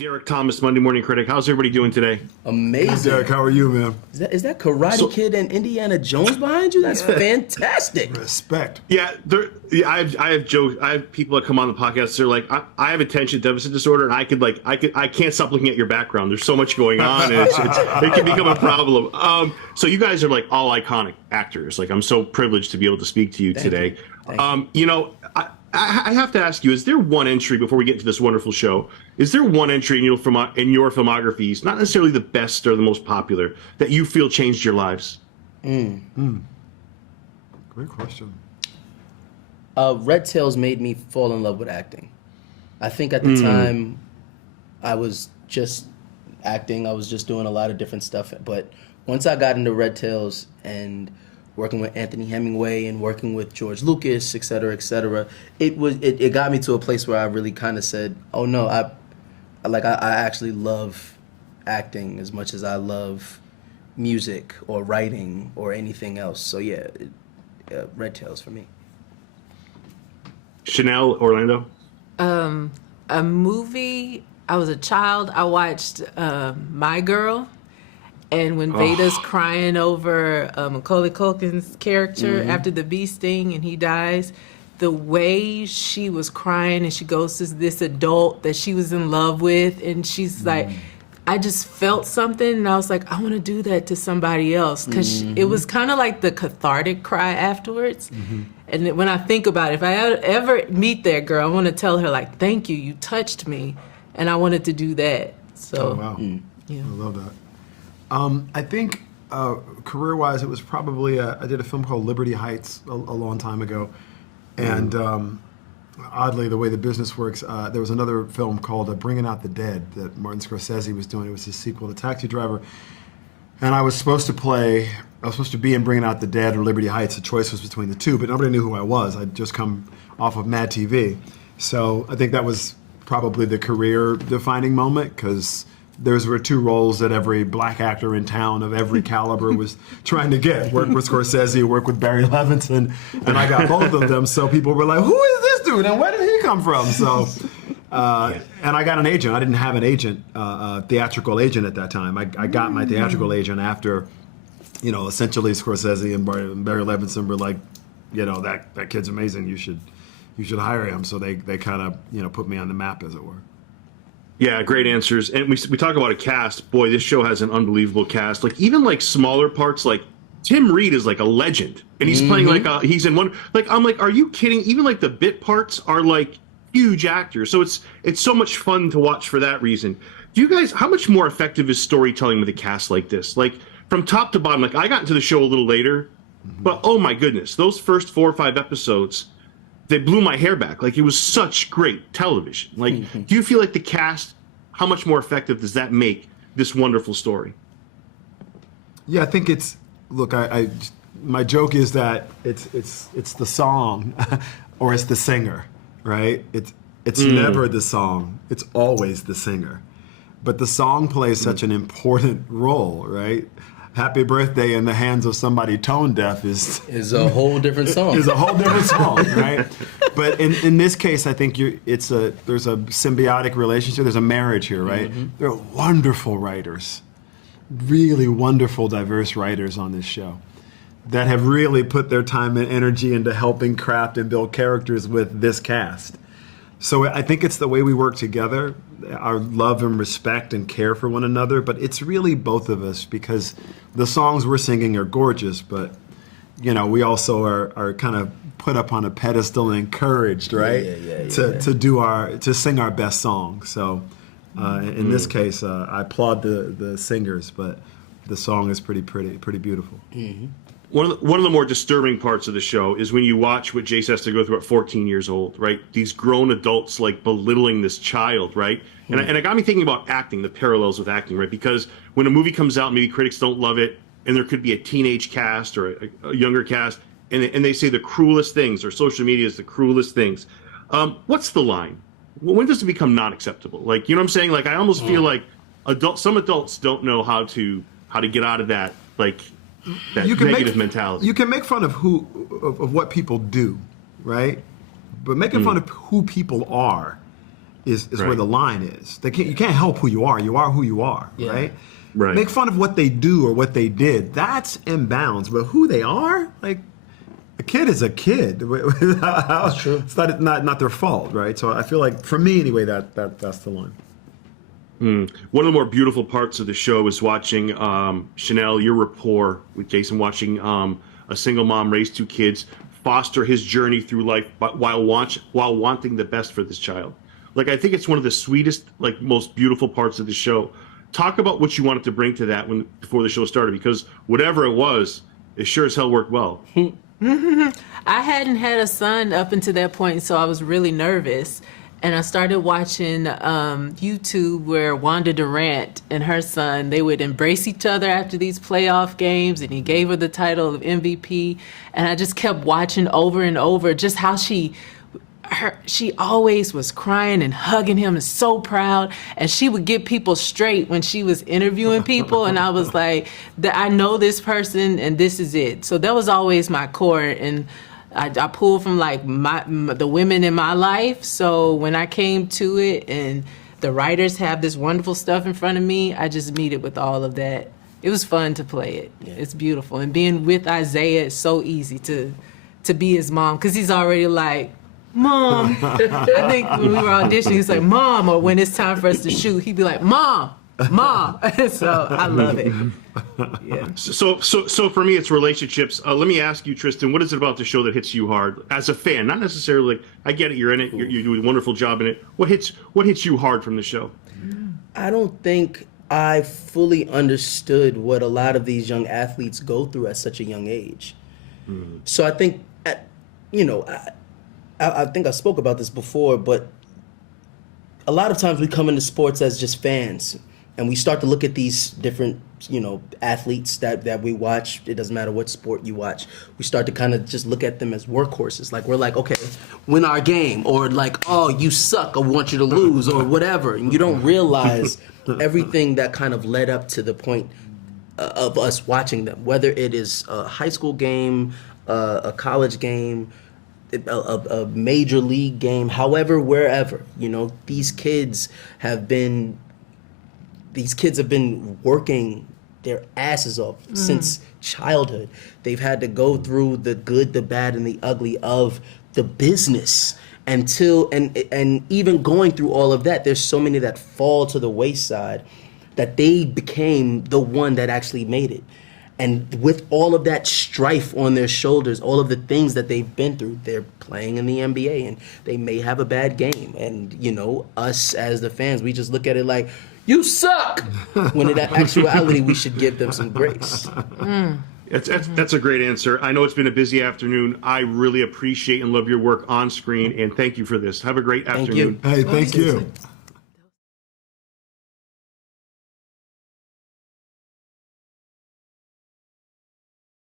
Derek Thomas, Monday Morning Critic. How's everybody doing today? Amazing. Derek, how are you, man? Is that Karate Kid and Indiana Jones behind you? That's fantastic. Respect. Yeah, I have jokes. I have people that come on the podcast. They're like, I have attention deficit disorder, and I can't stop looking at your background. There's so much going on, and it can become a problem. So you guys are like all iconic actors. Like, I'm so privileged to be able to speak to you today. You know, I have to ask you: is there one entry before we get into this wonderful show? Is there one entry in your filmographies, not necessarily the best or the most popular, that you feel changed your lives? Great question. Red Tails made me fall in love with acting. I think at the time, I was just acting. I was just doing a lot of different stuff. But once I got into Red Tails and working with Anthony Hemingway and working with George Lucas, et cetera, it got me to a place where I really kind of said, oh no, I actually love acting as much as I love music or writing or anything else. So yeah, Red Tails for me. Chanel, Orlando? A movie, I was a child, I watched My Girl. And when Veda's crying over Macaulay Culkin's character after the bee sting and he dies, the way she was crying and she goes to this adult that she was in love with, and she's like, I just felt something, and I was like, I want to do that to somebody else, because it was kind of like the cathartic cry afterwards. And when I think about it, if I ever meet that girl, I want to tell her, like, thank you, you touched me, and I wanted to do that. So, Wow. yeah. I love that. I think career-wise, it was probably I did a film called Liberty Heights a long time ago, and oddly, the way the business works, there was another film called Bringing Out the Dead that Martin Scorsese was doing. It was his sequel to Taxi Driver, and I was supposed to be in Bringing Out the Dead or Liberty Heights. The choice was between the two, but nobody knew who I was. I'd just come off of Mad TV, so I think that was probably the career-defining moment, because those were two roles that every black actor in town of every caliber was trying to get. Work with Scorsese, work with Barry Levinson, and I got both of them. So people were like, who is this dude and where did he come from? So, and I got an agent. I didn't have an agent, theatrical agent at that time. I got my theatrical agent after, essentially Scorsese and Barry Levinson were like, that kid's amazing. You should hire him. So they kind of, put me on the map, as it were. Yeah, great answers. And we talk about a cast. Boy, this show has an unbelievable cast. Like, even like smaller parts, like Tim Reed is like a legend, and he's playing he's in one. Like, I'm like, are you kidding? Even like the bit parts are like huge actors. So it's so much fun to watch for that reason. Do you guys? How much more effective is storytelling with a cast like this? Like, from top to bottom. Like, I got into the show a little later, but oh my goodness, those first 4 or 5 episodes, they blew my hair back. Like, it was such great television. Like, do you feel like the cast, how much more effective does that make this wonderful story? Yeah, I think it's, look, my joke is that it's the song or it's the singer, right? It's never the song, it's always the singer. But the song plays such an important role, right? Happy Birthday in the hands of somebody tone deaf is a whole different song. Is a whole different song, right? But in this case, I think there's a symbiotic relationship. There's a marriage here, right? They're wonderful writers, really wonderful, diverse writers on this show that have really put their time and energy into helping craft and build characters with this cast. So I think it's the way we work together, our love and respect and care for one another, but it's really both of us, because the songs we're singing are gorgeous, but we also are kind of put up on a pedestal and encouraged, right? To sing our best song. So in this case, I applaud the singers, but the song is pretty beautiful. One of the more disturbing parts of the show is when you watch what Jace has to go through at 14 years old, right? These grown adults like belittling this child, right? And it got me thinking about acting, the parallels with acting, right? Because when a movie comes out, maybe critics don't love it, and there could be a teenage cast or a younger cast, and they say the cruelest things, or social media is the cruelest things. What's the line? When does it become not acceptable? Like, you know what I'm saying? Like, I almost feel like some adults don't know how to get out of that, like, that negative mentality. You can make fun of what people do, right? But making fun of who people are is Right. where the line is. You can't help who you are. You are who you are, Yeah. right? Right. Make fun of what they do or what they did. That's in bounds. But who they are, like a kid is a kid. That's true. It's not their fault, right? So I feel like, for me anyway, that's the line. One of the more beautiful parts of the show is watching Chanel, your rapport with Jason, watching a single mom raise 2 kids, foster his journey through life, but while wanting the best for this child. Like, I think it's one of the sweetest, like, most beautiful parts of the show. Talk about what you wanted to bring to that before the show started, because whatever it was, it sure as hell worked well. I hadn't had a son up until that point, so I was really nervous. And I started watching YouTube where Wanda Durant and her son, they would embrace each other after these playoff games, and he gave her the title of MVP. And I just kept watching over and over just how she always was crying and hugging him and so proud. And she would get people straight when she was interviewing people. And I was like, I know this person and this is it. So that was always my core. And I pulled from like the women in my life. So when I came to it and the writers have this wonderful stuff in front of me, I just meet it with all of that. It was fun to play it. Yeah. It's beautiful. And being with Isaiah, it's so easy to be his mom, because he's already like, Mom. I think when we were auditioning, he's like, Mom. Or when it's time for us to shoot, he'd be like, Mom. So I love it. Yeah. So for me, it's relationships. Let me ask you, Tristan, what is it about the show that hits you hard as a fan? Not necessarily like, I get it, you're in it, you're doing a wonderful job in it. What hits you hard from the show? I don't think I fully understood what a lot of these young athletes go through at such a young age. So I think, I think I spoke about this before, but a lot of times we come into sports as just fans, and we start to look at these different, athletes that we watch. It doesn't matter what sport you watch. We start to kind of just look at them as workhorses. Like, we're like, okay, win our game, or like, oh, you suck, I want you to lose, or whatever. And you don't realize everything that kind of led up to the point of us watching them, whether it is a high school game, a college game, a major league game, however, wherever. These kids have been working their asses off since childhood. They've had to go through the good, the bad, and the ugly of the business and even going through all of that, there's so many that fall to the wayside that they became the one that actually made it. And with all of that strife on their shoulders, all of the things that they've been through, they're playing in the NBA, and they may have a bad game. And, us as the fans, we just look at it like, you suck! When in actuality, we should give them some grace. That's a great answer. I know it's been a busy afternoon. I really appreciate and love your work on screen, and thank you for this. Have a great afternoon. You. Hey, thank you.